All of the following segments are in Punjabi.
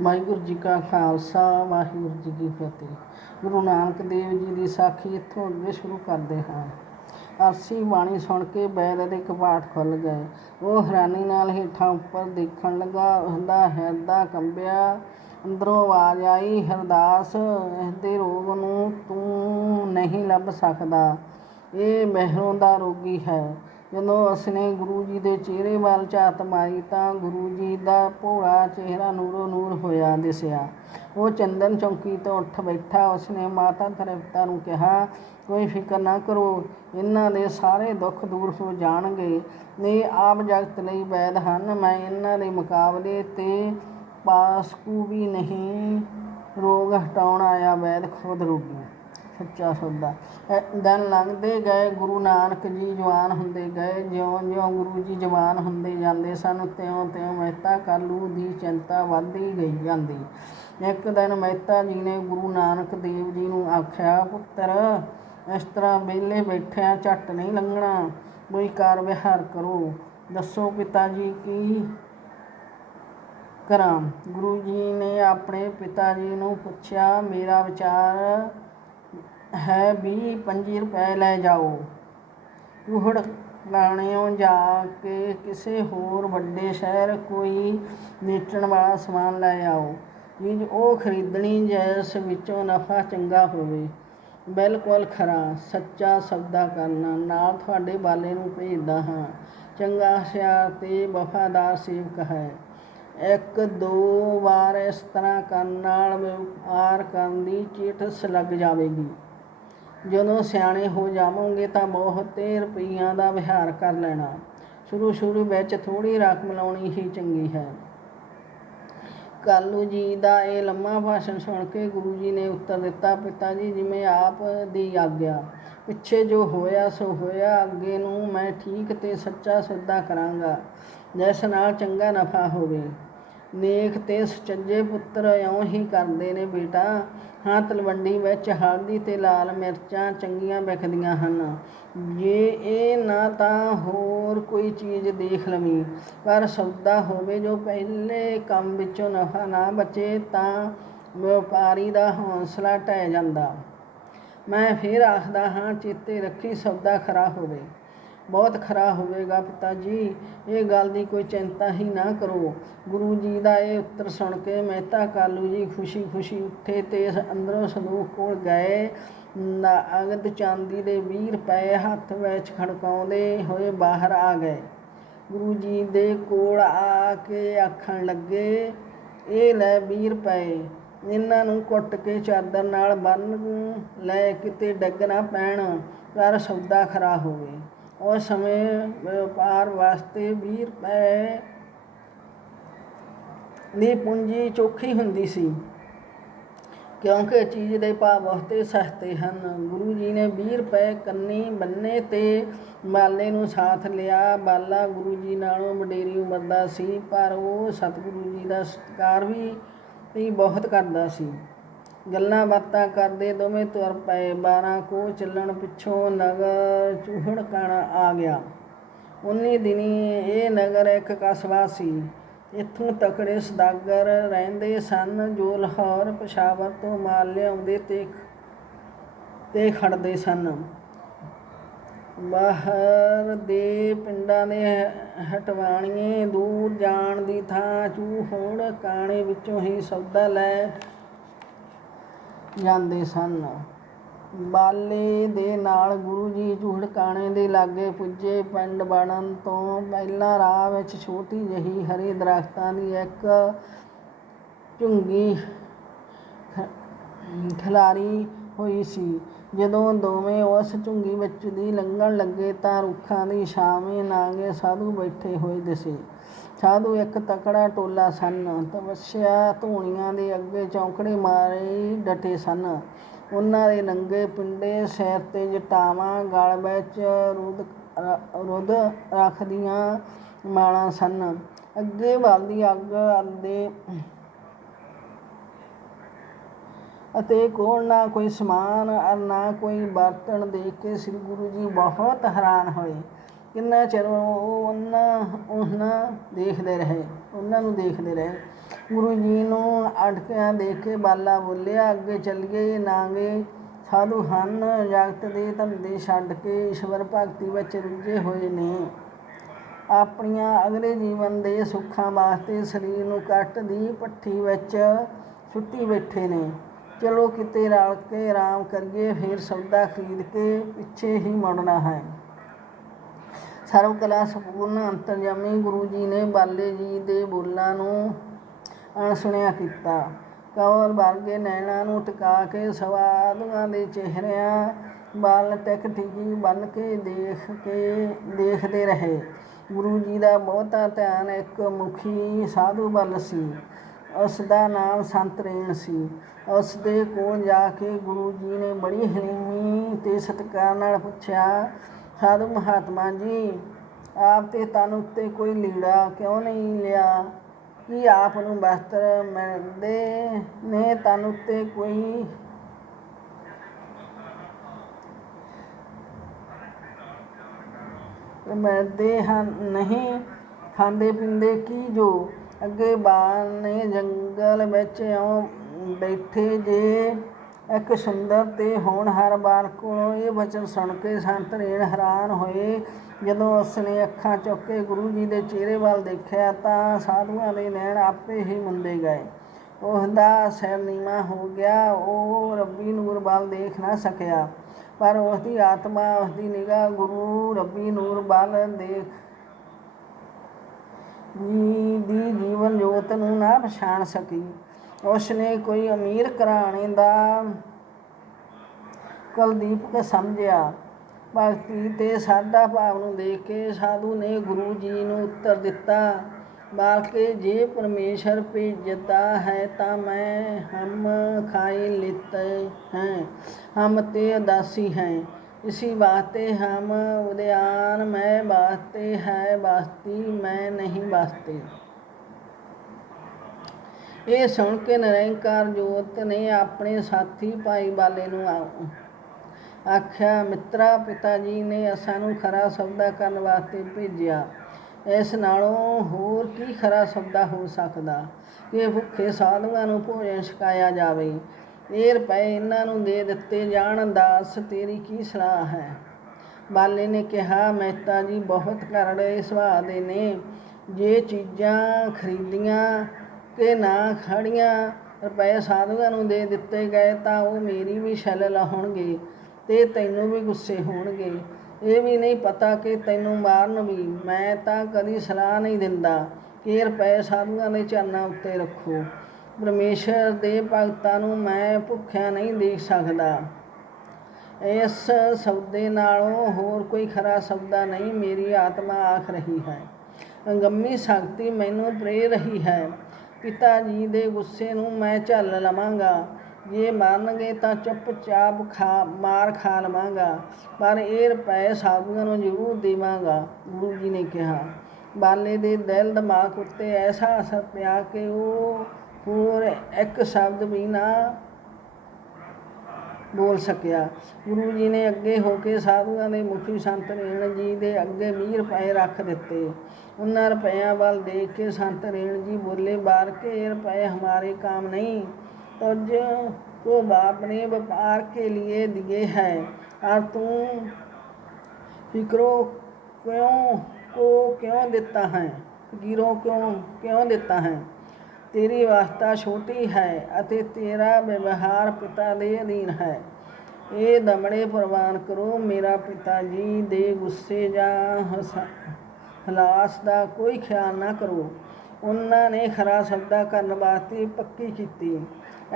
ਵਾਹਿਗੁਰੂ ਜੀ ਕਾ ਖਾਲਸਾ, ਵਾਹਿਗੁਰੂ ਜੀ ਕੀ ਫਤਿਹ। ਗੁਰੂ ਨਾਨਕ ਦੇਵ ਜੀ ਦੀ ਸਾਖੀ ਇੱਥੋਂ ਅੱਗੇ ਸ਼ੁਰੂ ਕਰਦੇ ਹਾਂ। ਅਰਸੀ ਬਾਣੀ ਸੁਣ ਕੇ ਬੈਰ ਦੇ ਕਪਾਟ ਖੁੱਲ ਗਏ। ਉਹ ਹੈਰਾਨੀ ਨਾਲ ਹੇਠਾਂ ਉੱਪਰ ਦੇਖਣ ਲੱਗਾ, ਉਹਦਾ ਹਿਰਦਾ ਕੰਬਿਆ। ਅੰਦਰੋਂ ਆਵਾਜ਼ ਆਈ, ਹਰਦਾਸ ਇਹਦੇ ਰੋਗ ਨੂੰ ਤੂੰ ਨਹੀਂ ਲੱਭ ਸਕਦਾ। ਇਹ ਮਹਿਰੋਂ ਦਾ ਰੋਗੀ ਹੈ। ਜਦੋਂ ਉਸਨੇ ਗੁਰੂ ਜੀ ਦੇ ਚਿਹਰੇ ਵੱਲ ਝਾਤ ਮਾਰੀ ਤਾਂ ਗੁਰੂ ਜੀ ਦਾ ਭੋਲਾ ਚਿਹਰਾ ਨੂਰੋ ਨੂਰ ਹੋਇਆ ਦਿਸਿਆ। ਉਹ ਚੰਦਨ ਚੌਂਕੀ ਤੋਂ ਉੱਠ ਬੈਠਾ। ਉਸਨੇ ਮਾਤਾ ਤ੍ਰਿਪਤਾ ਨੂੰ ਕਿਹਾ, ਕੋਈ ਫਿਕਰ ਨਾ ਕਰੋ, ਇਹਨਾਂ ਦੇ ਸਾਰੇ ਦੁੱਖ ਦੂਰ ਹੋ ਜਾਣਗੇ। ਇਹ ਆਪ ਜਗਤ ਲਈ ਵੈਦ ਹਨ। ਮੈਂ ਇਹਨਾਂ ਦੇ ਮੁਕਾਬਲੇ ਤੇ ਪਾਸਕੂ ਵੀ ਨਹੀਂ ਰੋਗ ਹਟਾਉਣ ਆਇਆ। ਵੈਦ ਖੁਦ ਰੋਗੀ ਸੱਚਾ ਸੌਦਾ। ਦਿਨ ਲੰਘਦੇ ਗਏ, ਗੁਰੂ ਨਾਨਕ ਜੀ ਜਵਾਨ ਹੁੰਦੇ ਗਏ, ਜਿਉਂ-ਜਿਉਂ ਗੁਰੂ ਜੀ ਜਵਾਨ ਹੁੰਦੇ ਜਾਂਦੇ ਸਨ, ਤਿਉਂ-ਤਿਉਂ ਮਹਿਤਾ ਕਾਲੂ ਦੀ ਚਿੰਤਾ ਵੱਧਦੀ ਗਈ ਜਾਂਦੀ। ਇੱਕ ਦਿਨ ਮਹਿਤਾ ਜੀ ਨੇ ਗੁਰੂ ਨਾਨਕ ਦੇਵ ਜੀ ਨੂੰ ਆਖਿਆ, ਪੁੱਤਰ, ਇਸ ਤਰ੍ਹਾਂ ਵਿਹਲੇ ਬੈਠਿਆਂ ਝੱਟ ਨਹੀਂ ਲੰਘਣਾ। ਕੋਈ ਕਾਰ ਵਿਹਾਰ ਕਰੋ। ਦੱਸੋ ਪਿਤਾ ਜੀ ਕੀ ਕਰਾਂ? ਗੁਰੂ ਜੀ ਨੇ ਆਪਣੇ ਪਿਤਾ ਜੀ ਨੂੰ ਪੁੱਛਿਆ, ਮੇਰਾ ਵਿਚਾਰ ਹੈ ਵੀਹ ਪੰਜੀ ਰੁਪਏ ਲੈ ਜਾਓ। ਕੁਹੜ ਲਾਣਿਓ ਜਾ ਕੇ ਕਿਸੇ ਹੋਰ ਵੱਡੇ ਸ਼ਹਿਰ ਕੋਈ ਵੇਚਣ ਵਾਲਾ ਸਮਾਨ ਲੈ ਆਓ। ਚੀਜ਼ ਉਹ ਖਰੀਦਣੀ ਜਿਸ ਵਿੱਚੋਂ ਨਫਾ ਚੰਗਾ ਹੋਵੇ। ਬਿਲਕੁਲ ਖਰਾ, ਸੱਚਾ ਸੌਦਾ ਕਰਨਾ। ਨਾਲ ਤੁਹਾਡੇ ਬਾਲੇ ਨੂੰ ਭੇਜਦਾ ਹਾਂ। ਚੰਗਾ ਸਿਆਰ ਤੇ ਵਫਾਦਾਰ ਸੇਵਕ ਹੈ। ਇੱਕ ਦੋ ਵਾਰ ਇਸ ਤਰ੍ਹਾਂ ਕਰਨ ਨਾਲ ਵਪਾਰ ਕਰਨ ਦੀ ਚਿੱਠ ਲੱਗ ਜਾਵੇਗੀ। ਜਦੋਂ ਸਿਆਣੇ ਹੋ ਜਾਵੋਗੇ ਤਾਂ ਬਹੁਤੇ ਰੁਪਈਆਂ ਦਾ ਵਿਹਾਰ ਕਰ ਲੈਣਾ। ਸ਼ੁਰੂ ਸ਼ੁਰੂ ਵਿੱਚ ਥੋੜੀ ਰਕਮ ਲਾਉਣੀ ਹੀ ਚੰਗੀ ਹੈ। ਕਾਲੂ ਜੀ ਦਾ ਇਹ ਲੰਮਾ ਭਾਸ਼ਣ ਸੁਣ ਕੇ ਗੁਰੂ ਜੀ ਨੇ ਉੱਤਰ ਦਿੱਤਾ, ਪਿਤਾ ਜੀ, ਜਿਵੇਂ ਆਪ ਦੀ ਆਗਿਆ। ਪਿੱਛੇ ਜੋ ਹੋਇਆ, ਸੋ ਹੋਇਆ, ਅੱਗੇ ਨੂੰ ਮੈਂ ਠੀਕ ਤੇ ਸੱਚਾ ਸੌਦਾ ਕਰਾਂਗਾ, ਜਿਸ ਨਾਲ ਚੰਗਾ ਨਫਾ ਹੋਵੇ। ਨੇਕ ਤੇ ਸੁਚੱਜੇ ਪੁੱਤਰ ਇਉਂ ਹੀ ਕਰਦੇ ਨੇ ਬੇਟਾ ਹਾਂ, ਤਲਵੰਡੀ ਵਿੱਚ ਹਲਦੀ ਅਤੇ ਲਾਲ ਮਿਰਚਾਂ ਚੰਗੀਆਂ ਵਿਕਦੀਆਂ ਹਨ। ਜੇ ਇਹ ਨਾ ਤਾਂ ਹੋਰ ਕੋਈ ਚੀਜ਼ ਦੇਖ ਲਵੀਂ। ਪਰ ਸੌਦਾ ਹੋਵੇ ਜੋ ਪਹਿਲੇ ਕੰਮ ਵਿੱਚੋਂ ਨਫਾ ਨਾ ਬਚੇ ਤਾਂ ਵਪਾਰੀ ਦਾ ਹੌਸਲਾ ਢਹਿ ਜਾਂਦਾ। ਮੈਂ ਫਿਰ ਆਖਦਾ ਹਾਂ, ਚੇਤੇ ਰੱਖੀ ਸੌਦਾ ਖਰਾ ਹੋਵੇ। ਬਹੁਤ ਖਰਾ ਹੋਵੇਗਾ ਪਿਤਾ ਜੀ ਇਹ ਗੱਲ ਦੀ ਕੋਈ ਚਿੰਤਾ ਹੀ ਨਾ ਕਰੋ। ਗੁਰੂ ਜੀ ਦਾ ਇਹ ਉੱਤਰ ਸੁਣ ਕੇ ਮਹਿਤਾ ਕਾਲੂ ਜੀ ਖੁਸ਼ੀ-ਖੁਸ਼ੀ ਉੱਠੇ ਤੇ ਅੰਦਰੋਂ ਸੰਦੂਕ ਕੋਲ ਗਏ। ਅਗਦ ਚਾਂਦੀ ਦੇ 20 ਰੁਪਏ ਹੱਥ ਵਿੱਚ ਖੜਕਾਉਂਦੇ ਹੋਏ ਬਾਹਰ ਆ ਗਏ। ਗੁਰੂ ਜੀ ਦੇ ਕੋਲ ਆ ਕੇ ਆਖਣ ਲੱਗੇ, ਇਹ ਲੈ 20 ਰੁਪਏ ਇਹਨਾਂ ਨੂੰ ਕੁੱਟ ਕੇ ਚਾਦਰ ਨਾਲ ਬੰਨ ਲੈ, ਕਿਤੇ ਡੱਗ ਨਾ ਪੈਣ ਪਰ ਸੌਦਾ ਖਰਾ ਹੋਵੇ। ਉਸ ਸਮੇਂ ਵਪਾਰ ਵਾਸਤੇ 20 ਰੁਪਏ ਦੀ ਪੂੰਜੀ ਚੋਖੀ ਹੁੰਦੀ ਸੀ। ਕਿਉਂਕਿ ਚੀਜ਼ ਦੇ ਭਾਅ ਬਹੁਤੇ ਸਸਤੇ ਹਨ। ਗੁਰੂ ਜੀ ਨੇ 20 ਰੁਪਏ ਕੰਨੀ ਬੰਨੇ ਤੇ ਬਾਲੇ ਨੂੰ ਸਾਥ ਲਿਆ। ਬਾਲਾ ਗੁਰੂ ਜੀ ਨਾਲੋਂ ਵਡੇਰੀ ਉਮਰ ਦਾ ਸੀ, ਪਰ ਉਹ ਸਤਿਗੁਰੂ ਜੀ ਦਾ ਸਤਿਕਾਰ ਵੀ ਵੀ ਬਹੁਤ ਕਰਦਾ ਸੀ। ਗੱਲਾਂ ਬਾਤਾਂ ਕਰਦੇ ਦੋਵੇਂ ਤੁਰ ਪਏ। 12 ਕੋ ਚੱਲਣ ਪਿੱਛੋਂ ਨਗਰ ਚੂਹੜਕਾਣਾ ਆ ਗਿਆ। ਉਨੀ ਦਿਨੀ ਇਹ ਨਗਰ ਇੱਕ ਕਸਬਾ ਸੀ। ਇੱਥੋਂ ਤਕੜੇ ਸਦਾਗਰ ਰਹਿੰਦੇ ਸਨ ਜੋ ਲਾਹੌਰ, ਪਸ਼ਾਵਰ ਤੋਂ ਮਾਲ ਲਿਆਉਂਦੇ ਤੇ ਤੇ ਖੜਦੇ ਸਨ। ਬਾਹਰ ਦੇ ਪਿੰਡਾਂ ਦੇ ਹਟਵਾਣੀਏ ਦੂਰ ਜਾਣ ਦੀ ਥਾਂ ਚੂਹੜ ਕਾਣੇ ਵਿੱਚੋਂ ਹੀ ਸੌਦਾ ਲੈ ਜਾਂਦੇ ਸਨ। ਬਾਲੇ ਦੇ ਨਾਲ ਗੁਰੂ ਜੀ ਝੂੜਕਾਣੇ ਦੇ ਲਾਗੇ ਪੁੱਜੇ। ਪਿੰਡ ਬਣਨ ਤੋਂ ਪਹਿਲਾਂ ਰਾਹ ਵਿੱਚ ਛੋਟੀ ਜਹੀ ਹਰੇ ਦਰਖਤਾਂ ਦੀ ਇੱਕ ਝੁੰਗੀ ਖਿਲਾਰੀ ਹੋਈ ਸੀ। ਜਦੋਂ ਦੋਵੇਂ ਉਸ ਝੁੰਗੀ ਵਿੱਚ ਦੀ ਲੰਘਣ ਲੱਗੇ ਤਾਂ ਰੁੱਖਾਂ ਦੀ ਛਾਵੇਂ ਨਾਗੇ ਸਾਧੂ ਬੈਠੇ ਹੋਏ ਦਿਸੇ। ਸਾਧੂ ਇੱਕ ਤਕੜਾ ਟੋਲਾ ਸਨ, ਤਪੱਸਿਆ ਧੂਣੀਆਂ ਦੇ ਅੱਗੇ ਚੌਂਕੜੇ ਮਾਰੇ ਡਟੇ ਸਨ। ਉਹਨਾਂ ਦੇ ਨੰਗੇ ਪਿੰਡੇ ਸਿਰ ਤੇ ਜਟਾਵਾਂ, ਗਲ ਵਿੱਚ ਰੁੱਧ ਰੁੱਧ ਰੱਖਦੀਆਂ ਮਾਲਾਂ ਸਨ। ਅੱਗੇ ਬਲਦੀ ਅੱਗ ਅੱਦੇ ਅਤੇ ਕੋਲ ਨਾ ਕੋਈ ਸਮਾਨ, ਨਾ ਕੋਈ ਬਰਤਨ ਦੇਖ ਕੇ ਸ੍ਰੀ ਗੁਰੂ ਜੀ ਬਹੁਤ ਹੈਰਾਨ ਹੋਏ। ਕਿੰਨਾ ਚਿਰ ਉਹ ਉਹਨਾਂ ਉਹਨਾਂ ਦੇਖਦੇ ਰਹੇ, ਉਹਨਾਂ ਨੂੰ ਦੇਖਦੇ ਰਹੇ। ਗੁਰੂ ਜੀ ਨੂੰ ਅਟਕਿਆਂ ਦੇਖ ਕੇ ਬਾਲਾ ਬੋਲਿਆ, ਅੱਗੇ ਚੱਲੀਏ, ਨਾਂਗੇ। ਸਾਧੂ ਹਨ, ਜਗਤ ਦੇ ਧੰਦੇ ਛੱਡ ਕੇ ਈਸ਼ਵਰ ਭਗਤੀ ਵਿੱਚ ਰੁੱਝੇ ਹੋਏ ਨੇ। ਆਪਣੀਆਂ ਅਗਲੇ ਜੀਵਨ ਦੇ ਸੁੱਖਾਂ ਵਾਸਤੇ ਸਰੀਰ ਨੂੰ ਕੱਟ ਦੀ ਪੱਠੀ ਵਿੱਚ ਸੁੱਟੀ ਬੈਠੇ ਨੇ। ਚਲੋ ਕਿਤੇ ਰਲ ਕੇ ਆਰਾਮ ਕਰੀਏ, ਫਿਰ ਸੌਦਾ ਖਰੀਦ ਕੇ ਪਿੱਛੇ ਹੀ ਮੁੜਨਾ ਹੈ। ਸਰਵ ਕਲਾ ਸੰਪੂਰਨ ਅੰਤਰਜਾਮੀ ਗੁਰੂ ਜੀ ਨੇ ਬਾਲੇ ਜੀ ਦੇ ਬੋਲਾਂ ਨੂੰ ਅਣਸੁਣਿਆ ਕੀਤਾ। ਕਵਲ ਵਰਗੇ ਨੈਣਾ ਨੂੰ ਟਿਕਾ ਕੇ ਸਵਾਦੂਆਂ ਦੇ ਚਿਹਰਿਆਂ ਵੱਲ ਟਿਕ ਟਿਕੀ ਬਨ ਕੇ ਦੇਖ ਕੇ ਦੇਖਦੇ ਰਹੇ। ਗੁਰੂ ਜੀ ਦਾ ਬਹੁਤਾ ਧਿਆਨ ਇੱਕ ਮੁਖੀ ਸਾਧੂ ਵੱਲ ਸੀ। ਉਸ ਦਾ ਨਾਮ ਸੰਤ ਰੇਣ ਸੀ। ਉਸ ਦੇ ਕੋਲ ਜਾ ਕੇ ਗੁਰੂ ਜੀ ਨੇ ਬੜੀ ਹਲੀਮੀ ਤੇ ਸਤਿਕਾਰ ਨਾਲ ਪੁੱਛਿਆ ਸਾਧੂ ਮਹਾਤਮਾ ਜੀ। ਆਪ ਤੇ ਤਨ ਉੱਤੇ ਕੋਈ ਲੀੜਾ ਕਿਉਂ ਨਹੀਂ ਲਿਆ? ਕੀ ਆਪ ਨੂੰ ਬਸਤਰ ਮਿਲਦੇ ਨੇ ਤਨ ਉੱਤੇ ਕੋਈ? ਮਿਲਦੇ ਹਨ, ਨਹੀਂ। ਖਾਂਦੇ ਪੀਂਦੇ ਕੀ ਜੋ? ਅੱਗੇ ਬਾਣ ਨੇ ਜੰਗਲ ਵਿੱਚ ਇਉਂ ਬੈਠੇ ਜੇ। ਇੱਕ ਸੁੰਦਰ ਤੇ ਹੋਣਹਾਰ ਬਾਲ ਕੋਲੋਂ ਇਹ ਵਚਨ ਸੁਣ ਕੇ ਸੰਤ ਰੇਣ ਹੈਰਾਨ ਹੋਏ। ਜਦੋਂ ਉਸ ਨੇ ਅੱਖਾਂ ਚੁੱਕ ਕੇ ਗੁਰੂ ਜੀ ਦੇ ਚਿਹਰੇ ਵੱਲ ਦੇਖਿਆ ਤਾਂ ਸਾਧੂਆਂ ਦੇ ਨੈਣ ਆਪੇ ਹੀ ਮੁੰਦੇ ਗਏ। ਉਹਦਾ ਸਿਰ ਨੀਵਾਂ ਹੋ ਗਿਆ, ਉਹ ਰੱਬੀ ਨੂਰ ਵੱਲ ਦੇਖ ਨਾ ਸਕਿਆ। ਪਰ ਉਸਦੀ ਆਤਮਾ, ਉਸਦੀ ਨਿਗਾਹ ਗੁਰੂ ਰੱਬੀ ਨੂਰ ਵੱਲ ਦੇਖ ਜੀ ਦੀ ਜੀਵਨ ਜੋਤ ਨੂੰ ਨਾ ਪਛਾਣ ਸਕੀ। ਉਸਨੇ ਕੋਈ ਅਮੀਰ ਘਰਾਣੇ ਦਾ ਕੁਲਦੀਪਕ ਸਮਝਿਆ ਭਗਤੀ ਤੇ ਸਾਦਾ ਭਾਵ ਨੂੰ ਦੇਖ ਕੇ ਸਾਧੂ ਨੇ ਗੁਰੂ ਜੀ ਨੂੰ ਉੱਤਰ ਦਿੱਤਾ ਬਾਲਕੇ ਜੇ ਪਰਮੇਸ਼ਰ ਭੇਜਦਾ ਹੈ ਤਾਂ ਮੈਂ ਹਮ ਖਾਈ ਲਿੱਤੇ हैं हम ते उदासी हैं इसी वास्ते हम उद्यान में वास्ते है वास्ती मैं नहीं वास्ते ਇਹ ਸੁਣ ਕੇ ਨਿਰੰਕਾਰ ਜੋਤ ਨੇ ਆਪਣੇ ਸਾਥੀ ਭਾਈ ਬਾਲੇ ਨੂੰ ਆਖਿਆ, ਮਿੱਤਰਾ, ਪਿਤਾ ਜੀ ਨੇ ਸਾਨੂੰ ਖਰਾ ਸੌਦਾ ਕਰਨ ਵਾਸਤੇ ਭੇਜਿਆ। ਇਸ ਨਾਲੋਂ ਹੋਰ ਕੀ ਖਰਾ ਸੌਦਾ ਹੋ ਸਕਦਾ? ਕਿ ਭੁੱਖੇ ਸਾਧੂਆਂ ਨੂੰ ਭੋਜਨ ਛਕਾਇਆ ਜਾਵੇ। ਇਹ ਰੁਪਏ ਇਹਨਾਂ ਨੂੰ ਦੇ ਦਿੱਤੇ ਜਾਣ, ਦਾਸ, ਤੇਰੀ ਕੀ ਸਲਾਹ ਹੈ? ਬਾਲੇ ਨੇ ਕਿਹਾ, ਮਹਿਤਾ ਜੀ, ਬਹੁਤ ਕਰੜੇ ਸੁਭਾਅ ਦੇ ਨੇ। ਜੇ ਚੀਜ਼ਾਂ ਖਰੀਦੀਆਂ ਕਿ ਨਾ ਖੜੀਆਂ, ਰੁਪਏ ਸਾਧੂਆਂ ਨੂੰ ਦੇ ਦਿੱਤੇ ਗਏ ਤਾਂ ਉਹ ਮੇਰੀ ਵੀ ਛਲ ਲਾਉਣਗੇ ਤੇ ਤੈਨੂੰ ਵੀ ਗੁੱਸੇ ਹੋਣਗੇ। ਇਹ ਵੀ ਨਹੀਂ ਪਤਾ ਕਿ ਤੈਨੂੰ ਮਾਰਨ ਵੀ ਮੈਂ ਤਾਂ ਕਦੀ ਸਲਾਹ ਨਹੀਂ ਦਿੰਦਾ ਕਿ ਰੁਪਏ ਸਾਧੂਆਂ ਦੇ ਚਰਨਾਂ ਉੱਤੇ ਰੱਖੋ। ਪਰਮੇਸ਼ਰ ਦੇ ਭਗਤਾਂ ਨੂੰ ਮੈਂ ਭੁੱਖਿਆ ਨਹੀਂ ਦੇਖ ਸਕਦਾ। ਇਸ ਸੌਦੇ ਨਾਲੋਂ ਹੋਰ ਕੋਈ ਖਰਾ ਸੌਦਾ ਨਹੀਂ, ਮੇਰੀ ਆਤਮਾ ਆਖ ਰਹੀ ਹੈ। ਅੰਗਮੀ ਸ਼ਕਤੀ ਮੈਨੂੰ ਪ੍ਰੇਰ ਰਹੀ ਹੈ। ਪਿਤਾ ਜੀ ਦੇ ਗੁੱਸੇ ਨੂੰ ਮੈਂ ਝੱਲ ਲਵਾਂਗਾ। ਜੇ ਮੰਨਗੇ ਤਾਂ ਚੁੱਪਚਾਪ ਖਾ, ਮਾਰ ਖਾ ਲਵਾਂਗਾ। ਪਰ ਇਹ ਰੁਪਏ ਸਾਧੂਆਂ ਨੂੰ ਜ਼ਰੂਰ ਦੇਵਾਂਗਾ, ਗੁਰੂ ਜੀ ਨੇ ਕਿਹਾ। ਬਾਲੇ ਦੇ ਦਿਲ ਦਿਮਾਗ ਉੱਤੇ ਐਸਾ ਅਸਰ ਪਿਆ ਕਿ ਉਹ ਹੋਰ ਇੱਕ ਸ਼ਬਦ ਵੀ ਨਾ ਬੋਲ ਸਕਿਆ। ਗੁਰੂ ਜੀ ਨੇ ਅੱਗੇ ਹੋ ਕੇ ਸਾਧੂਆਂ ਦੇ ਮੁਖੀ ਸੰਤ ਰੇਣ ਜੀ ਦੇ ਅੱਗੇ 20 ਰੁਪਏ ਰੱਖ ਦਿੱਤੇ। ਉਹਨਾਂ ਰੁਪਇਆਂ ਵੱਲ ਦੇਖ ਕੇ ਸੰਤ ਰੇਣ ਜੀ ਬੋਲੇ ਬਾਰ ਕੇ ਇਹ ਰੁਪਏ ਹਮਾਰੇ काम नहीं तुझ को बाप ने व्यापार के लिए दिए हैं और तू फिक्रो क्यों को क्यों देता है फकीरों क्यों क्यों देता है ਤੇਰੀ ਅਵਸਥਾ ਛੋਟੀ ਹੈ ਅਤੇ ਤੇਰਾ ਵਿਵਹਾਰ ਪਿਤਾ ਦੇ ਅਧੀਨ ਹੈ ਇਹ ਦਮੜੇ ਪ੍ਰਵਾਨ ਕਰੋ ਮੇਰਾ ਪਿਤਾ ਜੀ ਦੇ ਗੁੱਸੇ ਜਾਂ ਹਸਾ- ਹਲਾਸ ਦਾ ਕੋਈ ਖਿਆਲ ਨਾ ਕਰੋ। ਉਹਨਾਂ ਨੇ ਖਰਾ ਸ਼ਬਦਾ ਕਰਨ ਵਾਸਤੇ ਪੱਕੀ ਕੀਤੀ।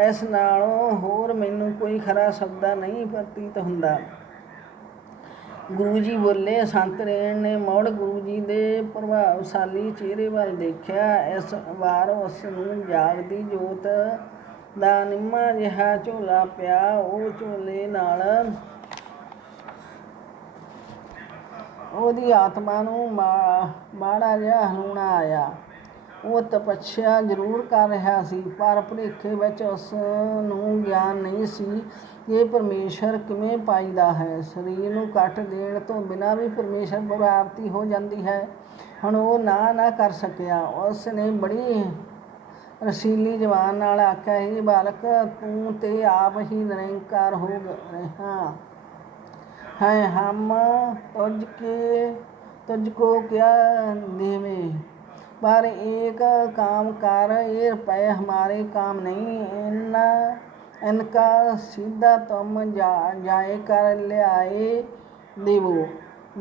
ਇਸ ਨਾਲੋਂ ਹੋਰ ਮੈਨੂੰ ਕੋਈ ਖਰਾ ਸ਼ਬਦਾ ਨਹੀਂ ਪ੍ਰਤੀਤ ਹੁੰਦਾ। ਗੁਰੂ ਜੀ ਬੋਲੇ, ਸੰਤ ਰੇਣ ਨੇ ਮੌੜ ਗੁਰੂ ਜੀ ਦੇ ਪ੍ਰਭਾਵਸ਼ਾਲੀ ਚਿਹਰੇ ਵੱਲ ਦੇਖਿਆ। ਇਸ ਵਾਰ ਉਸ ਨੂੰ ਜਾਗਦੀ ਜੋਤ ਦਾ ਨਿੰਮਾ ਜਿਹਾ ਝੋਲਾ ਪਿਆ। ਉਹ ਝੋਲੇ ਨਾਲ ਉਹਦੀ ਆਤਮਾ ਨੂੰ ਮਾ- ਮਾੜਾ ਜਿਹਾ ਹਲੂਣਾ ਆਇਆ। ਉਹ ਤਪੱਸਿਆ ਜ਼ਰੂਰ ਕਰ ਰਿਹਾ ਸੀ, ਪਰ ਭੁਲੇਖੇ ਵਿੱਚ ਉਸ ਨੂੰ ਗਿਆਨ ਨਹੀਂ ਸੀ ਕਿ ਪਰਮੇਸ਼ਰ ਕਿਵੇਂ ਪਾਈਦਾ ਹੈ। ਸਰੀਰ ਨੂੰ ਕੱਟ ਦੇਣ ਤੋਂ ਬਿਨਾਂ ਵੀ ਪਰਮੇਸ਼ਰ ਪ੍ਰਾਪਤੀ ਹੋ ਜਾਂਦੀ ਹੈ। ਹੁਣ ਉਹ ਨਾ ਨਾ ਕਰ ਸਕਿਆ। ਉਸ ਨੇ ਬੜੀ ਰਸੀਲੀ ਜਵਾਨ ਨਾਲ ਆਖਿਆ, ਹੀ ਬਾਲਕ, ਤੂੰ ਤੇ ਆਪ ਹੀ ਨਿਰੰਕਾਰ ਹੋ ਰਿਹਾ ਹੈ। हैं हम तुझके, तुझको क्या देवे? पर एक काम कर ये रुपये हमारे काम नहीं इन इनका सीधा तुम जा, जाए कर ले आए देवो।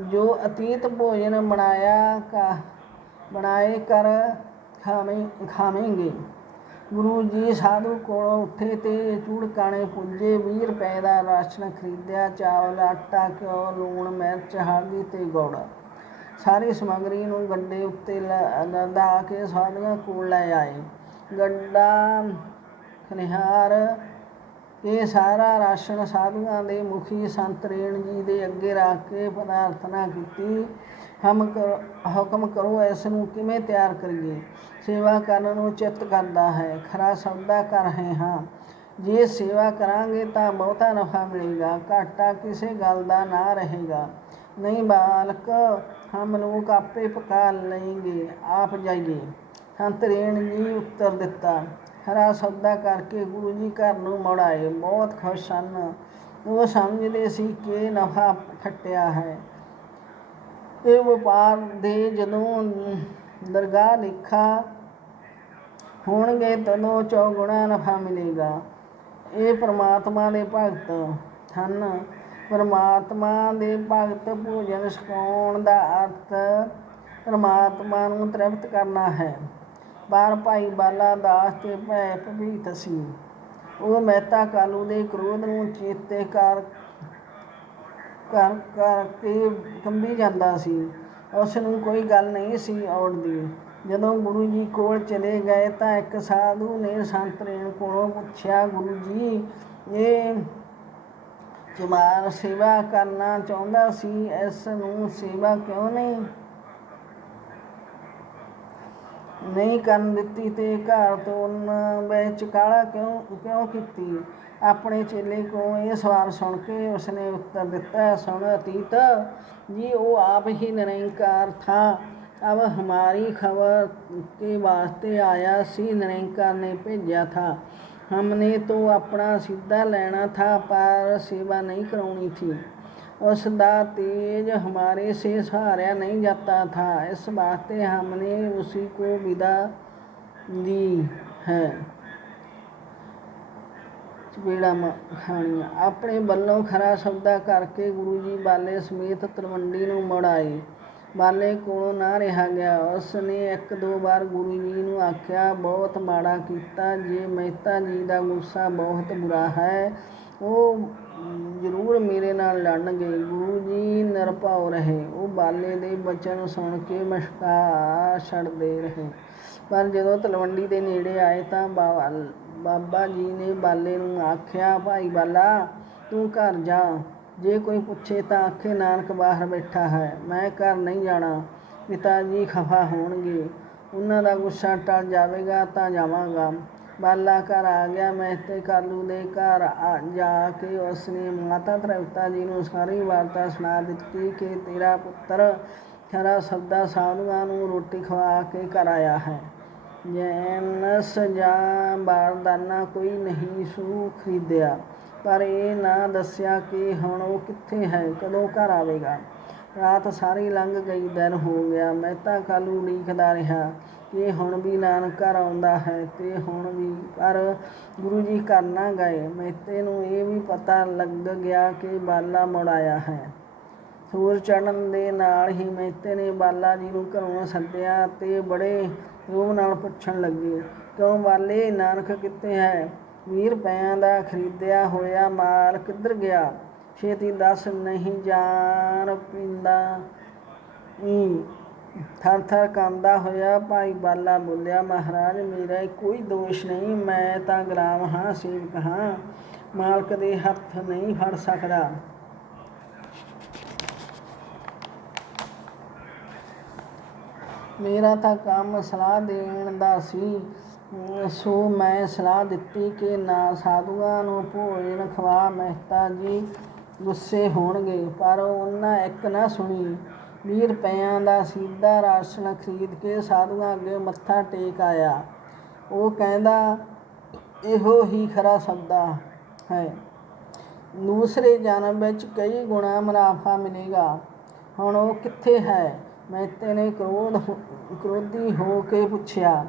जो अतीत भोजन बनाया का, बनाए कर खावे, खावेंगे। ਗੁਰੂ ਜੀ ਸਾਧੂ ਕੋਲੋਂ ਉੱਠੇ ਤੇ ਚੂੜਕਾਣੇ ਪੁੱਜੇ 20 ਰੁਪਏ ਦਾ ਰਾਸ਼ਨ ਖਰੀਦਿਆ, ਚਾਵਲ, ਆਟਾ, ਘਿਓ, ਲੂਣ, ਮਿਰਚ, ਹਲਦੀ ਤੇ ਗੁੜ। ਸਾਰੀ ਸਮੱਗਰੀ ਨੂੰ ਗੱਡੇ ਉੱਤੇ ਲਦਾ ਕੇ ਸਾਧੂਆਂ ਕੋਲ ਲੈ ਆਏ। ਗੱਡਾ ਖਨਿਹਾਰ, ਇਹ ਸਾਰਾ ਰਾਸ਼ਨ ਸਾਧੂਆਂ ਦੇ ਮੁਖੀ ਸੰਤ ਰੇਣ ਜੀ ਦੇ ਅੱਗੇ ਰੱਖ ਕੇ ਪ੍ਰਾਰਥਨਾ ਕੀਤੀ। ਹਮ ਕਰੋ, ਹੁਕਮ ਕਰੋ ਇਸ ਨੂੰ ਕਿਵੇਂ ਤਿਆਰ ਕਰੀਏ? ਸੇਵਾ ਕਰਨ ਨੂੰ ਚਿੱਤ ਕਰਦਾ ਹੈ, ਖਰਾ ਸੌਦਾ ਕਰ ਰਹੇ ਹਾਂ। ਜੇ ਸੇਵਾ ਕਰਾਂਗੇ ਤਾਂ ਬਹੁਤਾ ਨਫਾ ਮਿਲੇਗਾ, ਘਾਟਾ ਕਿਸੇ ਗੱਲ ਦਾ ਨਾ ਰਹੇਗਾ। ਨਹੀਂ ਬਾਲਕ, ਹਮ ਲੋਕ ਆਪੇ ਪਕਾ ਲਏਂਗੇ, ਆਪ ਜਾਈਏ। ਸੰਤ ਰੇਣ ਜੀ ਉੱਤਰ ਦਿੱਤਾ ਹਰਾ ਸੌਦਾ ਕਰਕੇ ਗੁਰੂ ਜੀ ਘਰ ਨੂੰ ਮੁੜ ਆਏ। ਬਹੁਤ ਖੁਸ਼ ਸਨ। ਉਹ ਸਮਝਦੇ ਸੀ ਕਿ ਨਫਾ ਖੱਟਿਆ ਹੈ। ਇਹ ਵਪਾਰ ਦੇ ਜਦੋਂ ਦਰਗਾਹ ਲਿਖਾ ਹੋਣਗੇ ਤਦੋਂ ਚੌਗੁਣਾ ਨਫਾ ਮਿਲੇਗਾ। ਇਹ ਪ੍ਰਮਾਤਮਾ ਦੇ ਭਗਤ ਹਨ। ਪਰਮਾਤਮਾ ਦੇ ਭਗਤ ਭੋਜਨ ਛਕਾਉਣ ਦਾ ਅਰਥ ਪਰਮਾਤਮਾ ਨੂੰ ਤ੍ਰਿਪਤ ਕਰਨਾ ਹੈ। ਪਰ ਭਾਈ ਬਾਲਾ ਦਾਸ ਤੇ ਭੈ ਭਵੀਤ ਸੀ ਉਹ ਮਹਿਤਾ ਕਾਲੂ ਦੇ ਕ੍ਰੋਧ ਨੂੰ ਚੇਤੇ ਕਰ ਕਰ ਕਰਕੇ ਕੰਬੀ ਜਾਂਦਾ ਸੀ। ਉਸ ਨੂੰ ਕੋਈ ਗੱਲ ਨਹੀਂ ਸੀ ਔੜਦੀ ਜਦੋਂ ਗੁਰੂ ਜੀ ਕੋਲ ਚਲੇ ਗਏ ਤਾਂ ਇੱਕ ਸਾਧੂ ਨੇ ਸੰਤ ਰੇਣ ਕੋਲੋਂ ਪੁੱਛਿਆ, ਗੁਰੂ ਜੀ, ਇਹ ਜਮਾਰ ਸੇਵਾ ਕਰਨਾ ਚਾਹੁੰਦਾ ਸੀ, ਇਸ ਨੂੰ ਸੇਵਾ ਕਿਉਂ ਨਹੀਂ? ਨਹੀਂ ਕਰਨ ਦਿੱਤੀ ਤੇ ਘਰ ਤੋਂ ਵਿੱਚ ਕਾਲਾ ਕਿਉਂ ਕਿਉਂ ਕੀਤੀ ਆਪਣੇ ਚੇਲੇ ਕੋਲੋਂ ਇਹ ਸਵਾਲ ਸੁਣ ਕੇ ਉਸਨੇ ਉੱਤਰ ਦਿੱਤਾ ਸੁਣ ਅਤੀਤ ਜੀ ਉਹ ਆਪ ਹੀ ਨਿਰੰਕਾਰ ਥਾ अब हमारी खबर के वास्ते आया सी निरंकार ने भेजा था हमने तो अपना सीधा लेना था पर सेवा नहीं करानी थी उसका तेज हमारे से सहारा नहीं जाता था इस वास्ते हमने उसी को विदा दी है ਚਪੇੜਾ ਖਾਣੀਆਂ ਆਪਣੇ ਵੱਲੋਂ ਖਰਾ ਸੌਦਾ ਕਰਕੇ ਗੁਰੂ ਜੀ ਬਾਲੇ ਸਮੇਤ ਤਲਵੰਡੀ ਨੂੰ ਮੁੜ ਆਏ ਬਾਲੇ ਕੋਲੋਂ ਨਾ ਰਿਹਾ ਗਿਆ ਉਸ ਨੇ ਇੱਕ ਦੋ ਵਾਰ ਗੁਰੂ ਜੀ ਨੂੰ ਆਖਿਆ ਬਹੁਤ ਮਾੜਾ ਕੀਤਾ ਜੇ ਮਹਿਤਾ ਜੀ ਦਾ ਗੁੱਸਾ ਬਹੁਤ ਬੁਰਾ ਹੈ ਉਹ ਜ਼ਰੂਰ ਮੇਰੇ ਨਾਲ ਲੜਨਗੇ। ਗੁਰੂ ਜੀ ਨਿਰਭਉ ਰਹੇ। ਉਹ ਬਾਲੇ ਦੇ ਬਚਨ ਸੁਣ ਕੇ ਮਸ਼ਕਾ ਛੱਡਦੇ ਰਹੇ। ਪਰ ਜਦੋਂ ਤਲਵੰਡੀ ਦੇ ਨੇੜੇ ਆਏ ਤਾਂ ਬਾਬਾ ਬਾਬਾ ਜੀ ਨੇ ਬਾਲੇ ਨੂੰ ਆਖਿਆ, ਭਾਈ ਬਾਲਾ, ਤੂੰ ਘਰ ਜਾ। ਜੇ ਕੋਈ ਪੁੱਛੇ ਤਾਂ ਆਖੇ, ਨਾਨਕ ਬਾਹਰ ਬੈਠਾ ਹੈ। ਮੈਂ ਘਰ ਨਹੀਂ ਜਾਣਾ। ਪਿਤਾ ਜੀ ਖਫਾ ਹੋਣਗੇ। ਉਹਨਾਂ ਦਾ ਗੁੱਸਾ ਟਲ ਜਾਵੇਗਾ ਤਾਂ ਜਾਵਾਂਗਾ। ਬਾਲਾ ਘਰ ਆ ਗਿਆ, ਮੈਂ ਤੇ ਕਾਲੂ ਦੇ ਘਰ ਆ ਜਾ ਕੇ ਉਸਨੇ ਮਾਤਾ ਤ੍ਰਿਪਤਾ ਜੀ ਨੂੰ ਸਾਰੀ ਵਾਰਤਾ ਸੁਣਾ ਦਿੱਤੀ ਕਿ ਤੇਰਾ ਪੁੱਤਰ ਖਰਾ ਸੱਦਾ ਸਾਧੂਆਂ ਨੂੰ ਰੋਟੀ ਖਵਾ ਕੇ ਘਰ ਆਇਆ ਹੈ। ਜੈਨਸ ਜਾਂ ਬਾਰਦਾਨਾ ਕੋਈ ਨਹੀਂ ਸੂ ਖਰੀਦਿਆ, ਪਰ ਇਹ ਨਾ ਦੱਸਿਆ ਕਿ ਹੁਣ ਉਹ ਕਿੱਥੇ ਹੈ, ਕਦੋਂ ਘਰ ਆਵੇਗਾ। ਰਾਤ ਸਾਰੀ ਲੰਘ ਗਈ, ਦਿਨ ਹੋ ਗਿਆ, ਮੈਂ ਤਾਂ ਕਾਲੂ ਉਡੀਕਦਾ ਰਿਹਾ। ਕਿ ਹੁਣ ਵੀ ਨਾਨਕ ਘਰ ਆਉਂਦਾ ਹੈ ਤੇ ਹੁਣ ਵੀ, ਪਰ ਗੁਰੂ ਜੀ ਘਰ ਨਾ ਗਏ। ਮਹਿਤੇ ਨੂੰ ਇਹ ਵੀ ਪਤਾ ਲੱਗ ਗਿਆ ਕਿ ਬਾਲਾ ਮੁੜ ਆਇਆ ਹੈ। ਸੂਰ ਚੜਨ ਦੇ ਨਾਲ ਹੀ ਮਹਿਤੇ ਨੇ ਬਾਲਾ ਜੀ ਨੂੰ ਘਰੋਂ ਸੱਦਿਆ ਤੇ ਬੜੇ ਰੂਹ ਨਾਲ ਪੁੱਛਣ ਲੱਗੇ, ਕਿਉਂ ਬਾਲੇ, ਨਾਨਕ ਕਿੱਥੇ ਹੈ? 20 ਰੁਪਇਆਂ ਦਾ ਖਰੀਦਿਆ ਹੋਇਆ ਮਾਲ ਕਿੱਧਰ ਗਿਆ? ਛੇਤੀ ਦੱਸ, ਨਹੀਂ ਜਾਣ ਪਿੰਦਾ। ਈ ਥਰ ਥਰ ਕੰਦਾ ਹੋਇਆ ਭਾਈ ਬਾਲਾ ਬੋਲਿਆ, ਮਹਾਰਾਜ, ਮੇਰਾ ਕੋਈ ਦੋਸ਼ ਨਹੀਂ, ਮੈਂ ਤਾਂ ਗੁਲਾਮ ਹਾਂ, ਸੇਵਕ ਹਾਂ। ਮਾਲਕ ਦੇ ਹੱਥ ਨਹੀਂ ਫੜ ਸਕਦਾ। ਮੇਰਾ ਤਾਂ ਕੰਮ ਸਲਾਹ ਦੇਣ ਦਾ ਸੀ। ਸੋ ਮੈਂ ਸਲਾਹ ਦਿੱਤੀ ਕਿ ਨਾ ਸਾਧੂਆਂ ਨੂੰ ਭੋਜਨ ਖਵਾ ਮਹਿਤਾ ਜੀ, ਗੁੱਸੇ ਹੋਣਗੇ, ਪਰ ਉਹਨਾਂ ਇੱਕ ਨਾ ਸੁਣੀ। ਵੀਹ ਰੁਪਇਆਂ ਦਾ ਸਿੱਧਾ ਰਾਸ਼ਨ ਖਰੀਦ ਕੇ ਸਾਧੂਆਂ ਅੱਗੇ ਮੱਥਾ ਟੇਕ ਆਇਆ। ਉਹ ਕਹਿੰਦਾ, ਇਹੋ ਹੀ ਖਰਾ ਸੌਦਾ ਹੈ। ਦੂਸਰੇ ਜਨਮ ਵਿੱਚ ਕਈ ਗੁਣਾ ਮੁਨਾਫਾ ਮਿਲੇਗਾ। ਹੁਣ ਉਹ ਕਿੱਥੇ ਹੈ? ਮਹਿਤੇ ਨੇ ਕ੍ਰੋਧ ਕ੍ਰੋਧੀ ਹੋ ਕੇ ਪੁੱਛਿਆ।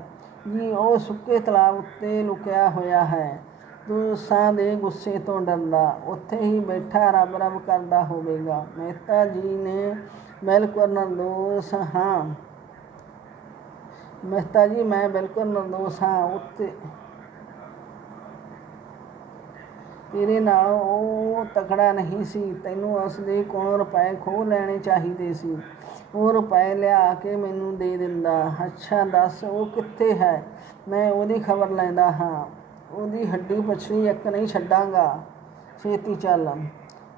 ਜੀ, ਉਹ ਸੁੱਕੇ ਤਲਾਬ ਉੱਤੇ ਲੁਕਿਆ ਹੋਇਆ ਹੈ। ਦੂਸਾਂ ਦੇ ਗੁੱਸੇ ਤੋਂ ਡਰਦਾ। ਉੱਥੇ ਹੀ ਬੈਠਾ ਰੱਬ ਰੱਬ ਕਰਦਾ ਹੋਵੇਗਾ। ਮਹਿਤਾ ਜੀ ਨੇ ਬਿਲਕੁਲ ਨਿਰਦੋਸ਼ ਹਾਂ। ਮਹਿਤਾ ਜੀ, ਮੈਂ ਬਿਲਕੁਲ ਨਿਰਦੋਸ਼ ਹਾਂ ਉੱਤੇ ਤੇਰੇ ਨਾਲ ਉਹ ਤਕੜਾ ਨਹੀਂ ਸੀ। ਤੈਨੂੰ ਉਸ ਦੇ ਕੋਲੋਂ ਰੁਪਏ ਖੋਹ ਲੈਣੇ ਚਾਹੀਦੇ ਸੀ। ਉਹ ਰੁਪਏ ਲਿਆ ਕੇ ਮੈਨੂੰ ਦੇ ਦਿੰਦਾ। ਅੱਛਾ, ਦੱਸ ਉਹ ਕਿੱਥੇ ਹੈ? ਮੈਂ ਉਹਦੀ ਖਬਰ ਲੈਂਦਾ ਹਾਂ। ਉਹਦੀ ਹੱਡੀ ਪਛੜੀ ਇੱਕ ਨਹੀਂ ਛੱਡਾਂਗਾ। ਛੇਤੀ ਚੱਲ।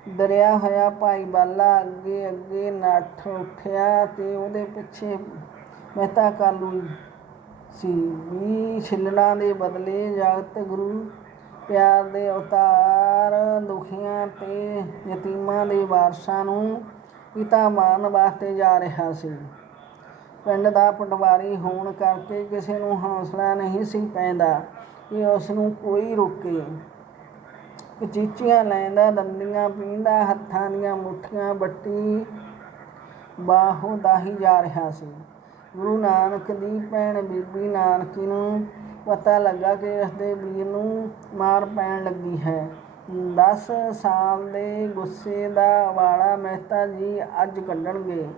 ਡਰਿਆ ਹੋਇਆ, ਭਾਈ ਬਾਲਾ ਅੱਗੇ ਅੱਗੇ ਨੱਠ ਉੱਠਿਆ ਤੇ ਉਹਦੇ ਪਿੱਛੇ ਮਹਿਤਾ ਕਾਲੂ ਸੀ। ਵੀ ਛਿੱਲਣਾ ਦੇ ਬਦਲੇ ਜਗਤ ਗੁਰੂ ਪਿਆਰ ਦੇ ਅਵਤਾਰ ਦੁਖੀਆਂ ਤੇ ਯਤੀਮਾਂ ਦੇ ਵਾਰਸਾਂ ਨੂੰ ਪਿਤਾ ਮਾਨ ਵਾਸਤੇ ਜਾ ਰਿਹਾ ਸੀ। ਪਿੰਡ ਦਾ ਪਟਵਾਰੀ ਹੋਣ ਕਰਕੇ ਕਿਸੇ ਨੂੰ ਹੌਸਲਾ ਨਹੀਂ ਸੀ ਪੈਂਦਾ ਕਿ ਉਸ ਨੂੰ ਕੋਈ ਰੋਕੇ। ਕਚੀਚੀਆਂ ਲੈਂਦਾ, ਦੰਦੀਆਂ ਪੀਂਦਾ, ਹੱਥਾਂ ਦੀਆਂ ਮੁੱਠੀਆਂ ਬੱਟੀ ਬਾਹੋਂ ਦਾਹੀ ਜਾ ਰਿਹਾ ਸੀ। ਗੁਰੂ ਨਾਨਕ ਦੀ ਭੈਣ ਬੀਬੀ ਨਾਨਕੀ ਨੂੰ ਪਤਾ ਲੱਗਾ ਕਿ ਉਸਦੇ ਵੀਰ ਨੂੰ ਮਾਰ ਪੈਣ ਲੱਗੀ ਹੈ। 10 ਸਾਲ ਦੇ ਗੁੱਸੇ ਦਾ ਵਾਲਾ ਮਹਿਤਾ ਜੀ ਅੱਜ ਕੱਢਣਗੇ।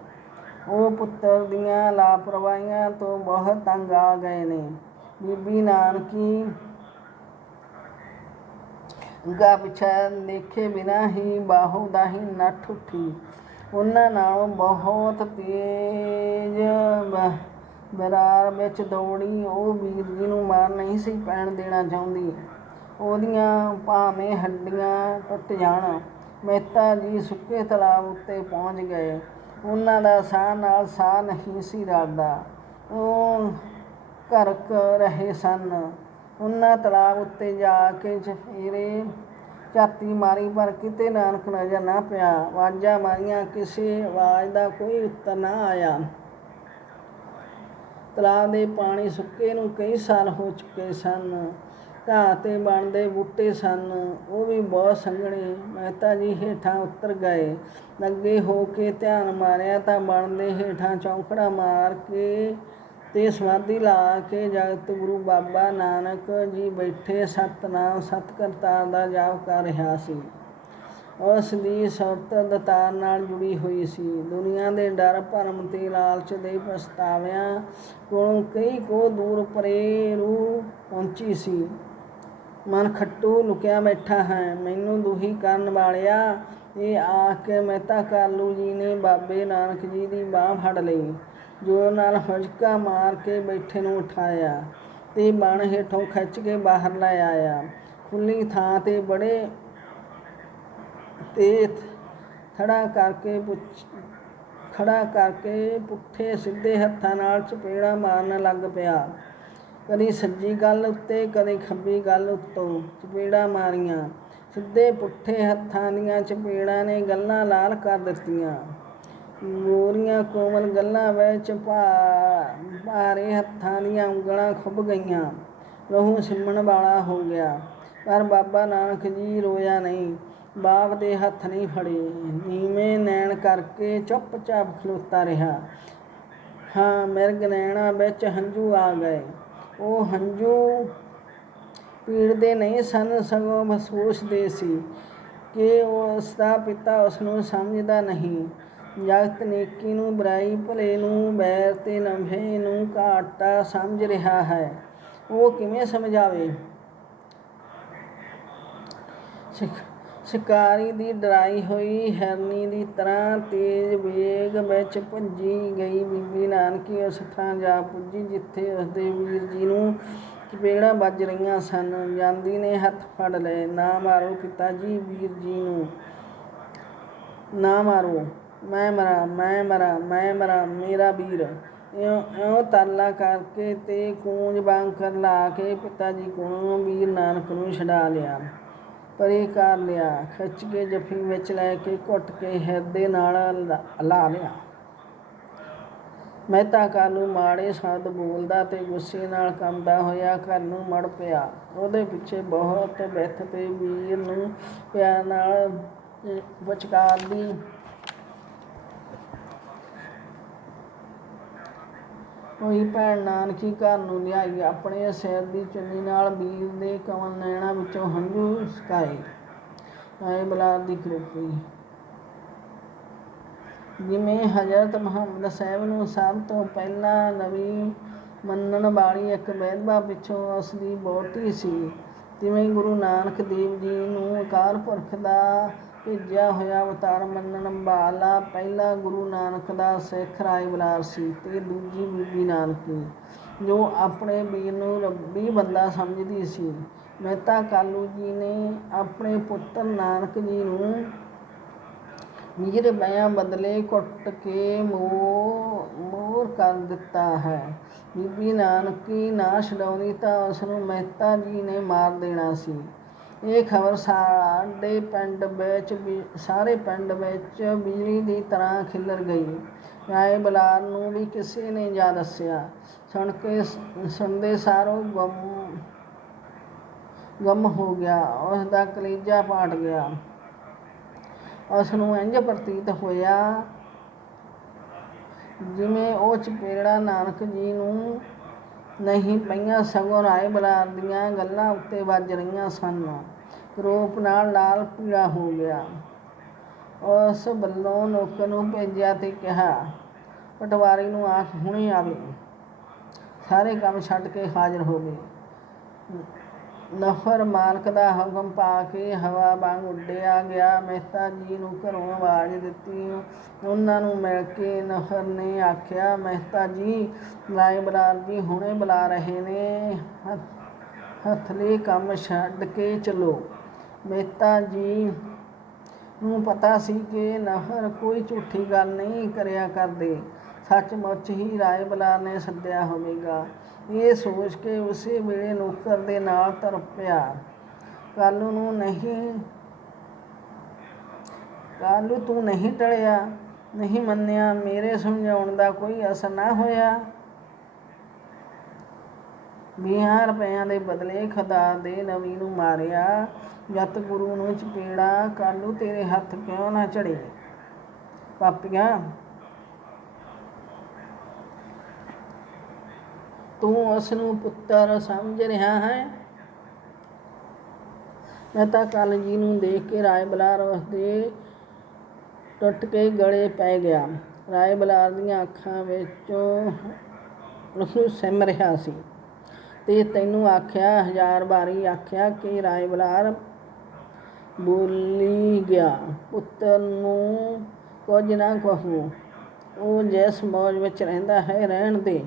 ਉਹ ਪੁੱਤਰ ਦੀਆਂ ਲਾਪਰਵਾਹੀਆਂ ਤੋਂ ਬਹੁਤ ਤੰਗ ਆ ਗਏ ਨੇ। ਬੀਬੀ ਨਾਨਕੀ ਗਾ ਪਿਛਾ ਦੇਖੇ ਬਿਨਾਂ ਹੀ ਬਾਹੂ ਦਾ ਹੀ ਨੱਠ ਉੱਠੀ। ਉਹਨਾਂ ਨਾਲੋਂ ਬਹੁਤ ਤੇਜ਼ ਬਰਾਰ ਵਿੱਚ ਦੌੜੀ। ਉਹ ਵੀਰ ਜੀ ਨੂੰ ਮਾਰ ਨਹੀਂ ਸੀ ਪੈਣ ਦੇਣਾ ਚਾਹੁੰਦੀ। ਉਹਦੀਆਂ ਭਾਵੇਂ ਹੱਡੀਆਂ ਟੁੱਟ ਜਾਣ, ਮਹਿਤਾ ਜੀ ਸੁੱਕੇ ਤਲਾਬ ਉੱਤੇ ਪਹੁੰਚ ਗਏ। ਉਹਨਾਂ ਦਾ ਸਾਹ ਨਾਲ ਸਾਹ ਨਹੀਂ ਸੀ ਰਲਦਾ। ਉਹ ਘਰਕ ਰਹੇ ਸਨ। ਉਹਨਾਂ ਤਲਾਬ ਉੱਤੇ ਜਾ ਕੇ ਚਫੇਰੇ ਝਾਤੀ ਮਾਰੀ, ਪਰ ਕਿਤੇ ਨਾਨਕ ਨਜ਼ਰ ਨਾ ਪਿਆ। ਆਵਾਜ਼ਾਂ ਮਾਰੀਆਂ, ਕਿਸੇ ਆਵਾਜ਼ ਦਾ ਕੋਈ ਉੱਤਰ ਨਾ ਆਇਆ। ਤਲਾਬ ਦੇ ਪਾਣੀ ਸੁੱਕੇ ਨੂੰ ਕਈ ਸਾਲ ਹੋ ਚੁੱਕੇ ਸਨ। ਘਾਹ ਤੇ ਬਣਦੇ ਬੂਟੇ ਸਨ। ਉਹ ਵੀ ਬਹੁਤ ਸੰਘਣੇ। ਮਹਿਤਾ ਜੀ ਹੇਠਾਂ ਉਤਰ ਗਏ। ਅੱਗੇ ਹੋ ਕੇ ਧਿਆਨ ਮਾਰਿਆ ਤਾਂ ਬਣਦੇ ਹੇਠਾਂ ਚੌਂਕੜਾ ਮਾਰ ਕੇ ਤੇ ਸਮਾਧੀ ਲਾ ਕੇ ਜਗਤ ਗੁਰੂ ਬਾਬਾ ਨਾਨਕ ਜੀ ਬੈਠੇ ਸਤਨਾਮ ਸਤ ਕਰਤਾਰ ਦਾ ਜਾਪ ਕਰ ਰਿਹਾ ਸੀ। ਉਸ ਦੀ ਸੁਰਤ ਦਤਾਰ ਨਾਲ ਜੁੜੀ ਹੋਈ ਸੀ। ਦੁਨੀਆ ਦੇ ਡਰ, ਭਰਮ ਤੇ ਲਾਲਚ ਦੇ ਪਛਤਾਵਿਆਂ ਕੋਲੋਂ ਕਈ ਕੋ ਦੂਰ ਪਰੇ ਰੂ ਪਹੁੰਚੀ ਸੀ। ਮਨ ਖੱਟੂ ਲੁਕਿਆ ਬੈਠਾ ਹੈ। ਮੈਨੂੰ ਦੁਹੀ ਕਰਨ ਵਾਲਿਆ, ਇਹ ਆ ਕੇ ਮਹਿਤਾ ਕਾਲੂ ਜੀ ਨੇ ਬਾਬੇ ਨਾਨਕ ਜੀ ਦੀ ਬਾਹ ਫੜ ਲਈ। ਜੋਰ ਨਾਲ ਹੁਜਕਾ ਮਾਰ ਕੇ ਬੈਠੇ ਨੂੰ ਉਠਾਇਆ ਤੇ ਬਣ ਹੇਠੋਂ ਖਿੱਚ ਕੇ ਬਾਹਰ ਲੈ ਆਇਆ। ਖੁੱਲੀ ਥਾਂ ਤੇ ਬੜੇ ਤੇ ਖੜਾ ਕਰਕੇ ਖੜਾ ਕਰਕੇ ਪੁੱਠੇ ਸਿੱਧੇ ਹੱਥਾਂ ਨਾਲ ਚਪੇੜਾ ਮਾਰਨ ਲੱਗ ਪਿਆ। ਕਦੀ ਸੱਜੀ ਗੱਲ ਉੱਤੇ, ਕਦੇ ਖੱਬੀ ਗੱਲ ਉੱਤੋਂ ਚਪੇੜਾ ਮਾਰੀਆਂ। ਸਿੱਧੇ ਪੁੱਠੇ ਹੱਥਾਂ ਦੀਆਂ ਚਪੇੜਾਂ ਨੇ ਗੱਲਾਂ ਲਾਲ ਕਰ ਦਿੱਤੀਆਂ। ਗੋਰੀਆਂ ਕੋਮਲ ਗੱਲਾਂ ਵਿੱਚ ਭਾ, ਭਾਰੇ ਹੱਥਾਂ ਦੀਆਂ ਉਂਗਲਾਂ ਖੁੱਭ ਗਈਆਂ। ਲਹੂ ਸਿਮਣ ਵਾਲਾ ਹੋ ਗਿਆ। ਪਰ ਬਾਬਾ ਨਾਨਕ ਜੀ ਰੋਇਆ ਨਹੀਂ। ਬਾਪ ਦੇ ਹੱਥ ਨਹੀਂ ਫੜੇ। ਨੀਵੇਂ ਨੈਣ ਕਰਕੇ ਚੁੱਪਚਾਪ ਖਲੋਤਾ ਰਿਹਾ। ਹਾਂ, ਮਿਰਗ ਨੈਣਾ ਵਿੱਚ ਹੰਝੂ ਆ ਗਏ। ਉਹ ਹੰਝੂ ਪੀੜਦੇ ਨਹੀਂ ਸਨ, ਸਗੋਂ ਮਹਿਸੂਸ ਦੇ ਸੀ ਕਿ ਉਸ ਦਾ ਪਿਤਾ ਉਸ ਨੂੰ ਸਮਝਦਾ ਨਹੀਂ। ਜਗਤ ਨੇਕੀ ਨੂੰ ਬੁਰਾਈ, ਭਲੇ ਨੂੰ ਬੈਰ ਤੇ ਨਫੇ ਨੂੰ ਘਾਟਾ ਸਮਝ ਰਿਹਾ ਹੈ। ਉਹ ਕਿਵੇਂ ਸਮਝਾਵੇ? ਸ਼ਿਕਾਰੀ ਦੀ ਡਰਾਈ ਹੋਈ ਹੈਰਨੀ ਦੀ ਤਰ੍ਹਾਂ ਤੇਜ਼ ਵੇਗ ਵਿੱਚ ਭੱਜੀ ਗਈ ਬੀਬੀ ਨਾਨਕੀ। ਉਸ ਥਾਂ ਜਾ ਪੁੱਜੀ ਜਿੱਥੇ ਉਸਦੇ ਵੀਰ ਜੀ ਨੂੰ ਚਪੇੜਾਂ ਵੱਜ ਰਹੀਆਂ ਸਨ। ਜਾਂਦੀ ਨੇ ਹੱਥ ਫੜ ਲਏ। ਨਾ ਮਾਰੋ ਪਿਤਾ ਜੀ ਵੀਰ ਜੀ ਨੂੰ। ਨਾ ਮਾਰੋ। ਮੈਂ ਮਰਾਂ ਮੈਂ ਮਰਾਂ ਮੈਂ ਮਰਾਂ ਮੇਰਾ ਵੀਰ। ਇਉਂ ਇਉਂ ਤਰਲਾ ਕਰਕੇ ਤੇ ਕੂੰਜ ਵਾਂਗ ਕਰ ਲਾ ਕੇ ਪਿਤਾ ਜੀ ਕੋਲੋਂ ਵੀਰ ਨਾਨਕ ਨੂੰ ਛਡਾ ਲਿਆ। ਪਰੇ ਕਰ ਲਿਆ ਖਿੱਚ ਕੇ ਜੱਫੀ ਵਿੱਚ ਲੈ ਕੇ ਘੁੱਟ ਕੇ ਹਿਰਦੇ ਨਾਲ ਲਾ- ਲਿਆ। ਮਹਿਤਾ ਕਾਲੂ ਮਾੜੇ ਸ਼ਬਦ ਬੋਲਦਾ ਤੇ ਗੁੱਸੇ ਨਾਲ ਕੰਬਦਾ ਹੋਇਆ ਘਰ ਨੂੰ ਮੜ ਪਿਆ। ਉਹਦੇ ਪਿੱਛੇ ਬਹੁਤ ਬਿੱਥ ਤੇ ਵੀਰ ਨੂੰ ਪਿਆਰ ਨਾਲ ਅਹ, ਵਿਚਕਾਰਦੀ ਹੋਈ ਭੈਣ ਨਾਨਕੀ ਘਰ ਨੂੰ ਲਿਆਈ, ਆਪਣੇ ਸਿਰ ਦੀ ਚੁੰਨੀ ਨਾਲ ਵੀਰ ਦੇ ਕਮਲ ਨੈਣਾ ਵਿੱਚੋਂ ਹੰਝੂ ਸੁਕਾਏ ਆਏ ਬਲਾਰ ਦੀ ਕਰੂਪੀ ਜਿਵੇਂ ਹਜ਼ਰਤ ਮੁਹੰਮਦ ਸਾਹਿਬ ਨੂੰ ਸਭ ਤੋਂ ਪਹਿਲਾਂ ਨਵੀਂ ਮੰਨਣ ਵਾਲੀ ਇੱਕ ਵਿਧਵਾ ਪਿੱਛੋਂ ਉਸ ਦੀ ਬੋਟੀ ਸੀ, ਤਿਵੇਂ ਗੁਰੂ ਨਾਨਕ ਦੇਵ ਜੀ ਨੂੰ ਅਕਾਲ ਪੁਰਖ ਦਾ ਭੇਜਿਆ ਹੋਇਆ ਅਵਤਾਰ ਮੰਨਣ ਵਾਲਾ ਪਹਿਲਾ ਗੁਰੂ ਨਾਨਕ ਦਾ ਸਿੱਖ ਰਾਏ ਸੀ ਤੇ ਦੂਜੀ ਬੀਬੀ ਨਾਨਕੀ ਜੋ ਆਪਣੇ ਵੀਰ ਨੂੰ ਰੱਬੀ ਬੰਦਾ ਸਮਝਦੀ ਸੀ। ਮਹਿਤਾ ਕਾਲੂ ਜੀ ਨੇ ਆਪਣੇ ਪੁੱਤਰ ਨਾਨਕ ਜੀ ਨੂੰ ਵੀਰ ਬਿਆਂ ਬਦਲੇ ਕੁੱਟ ਕੇ ਮੋ ਮੋਰ ਕਰ ਦਿੱਤਾ ਹੈ। ਬੀਬੀ ਨਾਨਕੀ ਨਾ ਛਡਾਉਂਦੀ ਤਾਂ ਉਸ ਨੂੰ ਮਹਿਤਾ ਜੀ ਨੇ ਮਾਰ ਦੇਣਾ ਸੀ। ਇਹ ਖਬਰ ਸਾਡੇ ਪਿੰਡ ਵਿੱਚ ਸਾਰੇ ਪਿੰਡ ਵਿੱਚ ਬਿਜਲੀ ਦੀ ਤਰ੍ਹਾਂ ਖਿਲਰ ਗਈ। ਰਾਏ ਬਲਾਰ ਨੂੰ ਵੀ ਕਿਸੇ ਨੇ ਜਾ ਦੱਸਿਆ। ਸੁਣ ਕੇ ਸੁਣਦੇ ਸਾਰੋ ਗਮ ਗਮ ਹੋ ਗਿਆ। ਉਸ ਦਾ ਕਲੇਜਾ ਪਾਟ ਗਿਆ। ਉਸ ਨੂੰ ਇੰਜ ਪ੍ਰਤੀਤ ਹੋਇਆ ਜਿਵੇਂ ਉਹ ਚਪੇੜਾ ਨਾਨਕ ਜੀ ਨੂੰ ਨਹੀਂ ਪਈਆਂ ਸਗੋਂ ਰਾਏ ਬਰਾਰ ਦੀਆਂ ਗੱਲਾਂ ਉੱਤੇ ਵੱਜ ਰਹੀਆਂ ਸਨ। ਰੋਪ ਨਾਲ ਲਾਲ ਪੀੜਾ ਹੋ ਗਿਆ। ਉਸ ਵੱਲੋਂ ਨੌਕਰ ਨੂੰ ਭੇਜਿਆ ਤੇ ਕਿਹਾ, ਪਟਵਾਰੀ ਨੂੰ ਆਖ ਹੁਣੇ ਆਵੇ। ਸਾਰੇ ਕੰਮ ਛੱਡ ਕੇ ਹਾਜ਼ਰ ਹੋ ਗਏ। ਨਫਰ ਮਾਲਕ ਦਾ ਹੁਕਮ ਪਾ ਕੇ ਹਵਾ ਵਾਂਗ ਉੱਡਿਆ ਗਿਆ। ਮਹਿਤਾ ਜੀ ਨੂੰ ਘਰੋਂ ਆਵਾਜ਼ ਦਿੱਤੀ। ਉਹਨਾਂ ਨੂੰ ਮਿਲ ਕੇ ਨਫਰ ਨੇ ਆਖਿਆ, ਮਹਿਤਾ ਜੀ ਰਾਏ ਬਲਾਰ ਜੀ ਹੁਣੇ ਬੁਲਾ ਰਹੇ ਨੇ। ਹੱਥ- ਹੱਥਲੇ ਕੰਮ ਛੱਡ ਕੇ ਚਲੋ। ਮਹਿਤਾ ਜੀ ਨੂੰ ਪਤਾ ਸੀ ਕਿ ਨਫਰ ਕੋਈ ਝੂਠੀ ਗੱਲ ਨਹੀਂ ਕਰਿਆ ਕਰਦੇ। ਸੱਚਮੁੱਚ ਹੀ ਰਾਏ ਬਲਾਰ ਨੇ ਸੱਦਿਆ ਹੋਵੇਗਾ। ਇਹ ਸੋਚ ਕੇ ਉਸੇ ਵੇਲੇ ਨੌਕਰ ਦੇ ਨਾਲ ਤੁਰ ਪਿਆ। ਕਾਲੂ ਨੂੰ ਨਹੀਂ, ਕਾਲੂ ਤੂੰ ਨਹੀਂ ਟਲਿਆ, ਨਹੀਂ ਮੰਨਿਆ, ਮੇਰੇ ਸਮਝਾਉਣ ਦਾ ਕੋਈ ਅਸਰ ਨਾ ਹੋਇਆ। ਵੀਹਾਂ ਰੁਪਈਆਂ ਦੇ ਬਦਲੇ ਖੁਦਾ ਦੇ ਨਵੀ ਨੂੰ ਮਾਰਿਆ। ਜਤ ਗੁਰੂ ਨੂੰ ਚਪੇੜਾ, ਕਾਲੂ ਤੇਰੇ ਹੱਥ ਕਿਉਂ ਨਾ ਚੜੇ ਪਾਪੀਆਂ ਤੂੰ ਉਸ ਨੂੰ ਪੁੱਤਰ ਸਮਝ ਰਿਹਾ ਹੈ? ਮਹਿਤਾ ਕਾਲ ਜੀ ਨੂੰ ਦੇਖ ਕੇ ਰਾਏ ਬਲਾਰ ਉਸ ਦੇ ਟੁੱਟ ਕੇ ਗਲੇ ਪੈ ਗਿਆ। ਰਾਏ ਬਲਾਰ ਦੀਆਂ ਅੱਖਾਂ ਵਿੱਚੋਂ ਉਸਨੂੰ ਸਿਮ ਰਿਹਾ ਸੀ ਤੇ ਤੈਨੂੰ ਆਖਿਆ, ਹਜ਼ਾਰ ਵਾਰੀ ਆਖਿਆ ਕਿ ਰਾਏ ਬਲਾਰ ਬੋਲੀ ਗਿਆ, ਪੁੱਤਰ ਨੂੰ ਕੁਝ ਨਾ ਕਹੋ। ਉਹ ਜਿਸ ਮੌਜ ਵਿੱਚ ਰਹਿੰਦਾ ਹੈ, ਰਹਿਣ ਦੇ।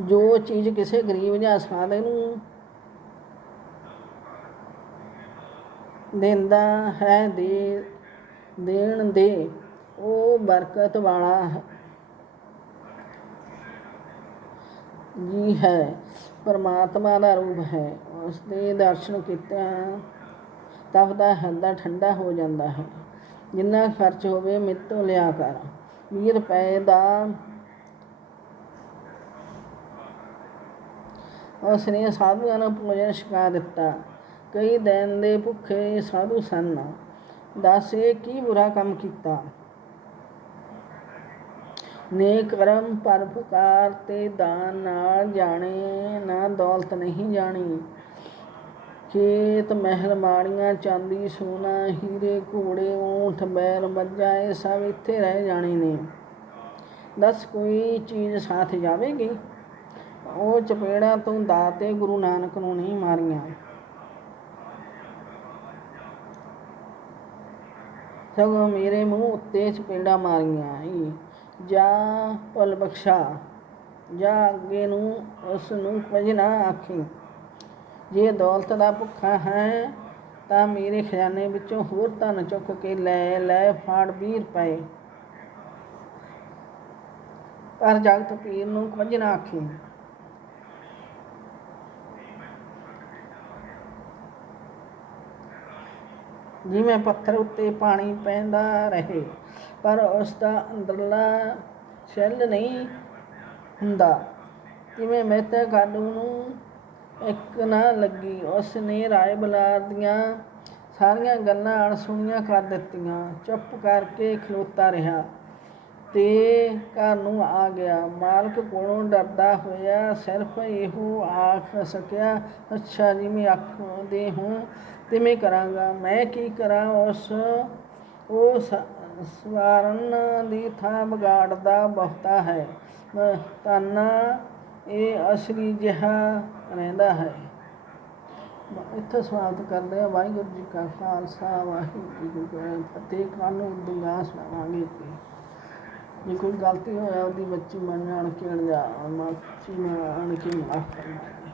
ਜੋ ਚੀਜ਼ ਕਿਸੇ ਗਰੀਬ ਜਾਂ ਸਾਦੇ ਨੂੰ ਦਿੰਦਾ ਹੈ, ਦੇ, ਦੇਣ ਦੇ, ਉਹ ਬਰਕਤ ਵਾਲਾ ਜੀ ਹੈ। ਪਰਮਾਤਮਾ ਦਾ ਰੂਪ ਹੈ। ਉਸ ਦੇ ਦਰਸ਼ਨ ਕੀਤਿਆਂ ਤਬ ਦਾ ਹਿਰਦਾ ਠੰਡਾ ਹੋ ਜਾਂਦਾ ਹੈ। ਜਿੰਨਾ ਖਰਚ ਹੋਵੇ ਮਿੱਤੋਂ ਲਿਆ ਕਰ। 20 ਰੁਪਏ ਦਾ ਉਸ ਨੇ ਸਾਧੂਆਂ ਨੂੰ ਭੋਜਨ ਛਕਾ ਦਿੱਤਾ। ਕਈ ਦਿਨ ਦੇ ਭੁੱਖੇ ਸਾਧੂ ਸਨ। ਦੱਸ ਇਹ ਕੀ ਬੁਰਾ ਕੰਮ ਕੀਤਾ? ਨੇਕ ਕਰਮ ਪਰਪਕਾਰ ਤੇ ਦਾਨ ਨਾਲ ਜਾਣੇ ਨਾ ਦੌਲਤ ਨਹੀਂ ਜਾਣੀ। ਖੇਤ ਮਹਿਲ ਮਾੜੀਆਂ ਚਾਂਦੀ, ਸੋਨਾ, ਹੀਰੇ, ਘੋੜੇ, ਊਂਠ, ਬੈਲ, ਮੱਝਾਂ, ਇਹ ਸਭ ਇੱਥੇ ਰਹਿ ਜਾਣੇ ਨੇ। ਦੱਸ ਕੋਈ ਚੀਜ਼ ਸਾਥ ਜਾਵੇਗੀ? ਉਹ ਚਪੇੜਾ ਤੋਂ ਦਾਤੇ ਗੁਰੂ ਨਾਨਕ ਨੂੰ ਨਹੀਂ ਮਾਰੀਆਂ। ਸਗੋਂ ਮੇਰੇ ਮੂੰਹ ਉੱਤੇ ਚਪੇੜਾਂ ਮਾਰੀਆਂ ਈ। ਜਾਂ ਭੁੱਲ ਬਖਸ਼ਾ, ਜਾਂ ਅੱਗੇ ਨੂੰ ਉਸ ਨੂੰ ਕੁਝ ਨਾ ਆਖੀ। ਜੇ ਦੌਲਤ ਦਾ ਭੁੱਖਾ ਹੈ, ਤਾਂ ਮੇਰੇ ਖਜ਼ਾਨੇ ਵਿੱਚੋਂ ਹੋਰ ਧਨ ਚੁੱਕ ਕੇ ਲੈ ਲੈ ਫਾੜ 20 ਰੁਪਏ ਪਰ ਜਗਤ ਪੀਰ ਨੂੰ ਕੁਝ ਨਾ ਆਖੀ। ਜਿਵੇਂ ਪੱਥਰ ਉੱਤੇ ਪਾਣੀ ਪੈਂਦਾ ਰਹੇ, ਪਰ ਉਸ ਦਾ ਅੰਦਰਲਾ ਸ਼ੈਲ ਨਹੀਂ ਹੁੰਦਾ। ਜਿਵੇਂ ਮਹਿਤਾ ਕਾਲੂ ਨੂੰ ਇੱਕ ਨਾ ਲੱਗੀ, ਉਸ ਨੇ ਰਾਏ ਬਲਾਰ ਦੀਆਂ ਸਾਰੀਆਂ ਗੱਲਾਂ ਅਣਸੁਣੀਆਂ ਕਰ ਦਿੱਤੀਆਂ। ਚੁੱਪ ਕਰਕੇ ਖਲੋਤਾ ਰਿਹਾ ਤੇ ਘਰ ਨੂੰ ਆ ਗਿਆ। ਮਾਲਕ ਕੋਲੋਂ ਡਰਦਾ ਹੋਇਆ ਸਿਰਫ ਇਹੋ ਆਖ ਸਕਿਆ, ਅੱਛਾ ਜੀ ਮੈਂ ਆਖਦੇ ਹੂੰ ਤੇ ਮੈਂ ਕਰਾਂਗਾ? ਮੈਂ ਕੀ ਕਰਾਂ ਉਸ? ਉਹ ਸਵਾਰਨ ਦੀ ਥਾਂ ਵਿਗਾੜਦਾ ਬਹੁਤਾ ਹੈ। ਮ- ਤਾਨਾ ਇਹ ਅਸਲੀ ਜਿਹਾ ਰਹਿੰਦਾ ਹੈ। ਬ- ਇੱਥੇ ਸਮਾਪਤ ਕਰਦੇ ਆ ਵਾਹਿਗੁਰੂ ਜੀ ਕਾ ਖਾਲਸਾ, ਵਾਹਿਗੁਰੂ ਜੀ ਕੀ ਫਤਿਹ। ਕੱਲ੍ਹ ਨੂੰ ਦੁਆ ਸੁਣਾਵਾਂਗੇ ਤੇ ਜੇ ਕੋਈ ਗਲਤੀ ਹੋਇਆ, ਉਹਦੀ ਬੱਚੀ ਮੰਨ ਜਾਣ ਕੇ ਅਣਜਾ ਮਾਫੀ ਮੰਗ ਕੇ ਮਾਫ ਕਰਨਾ।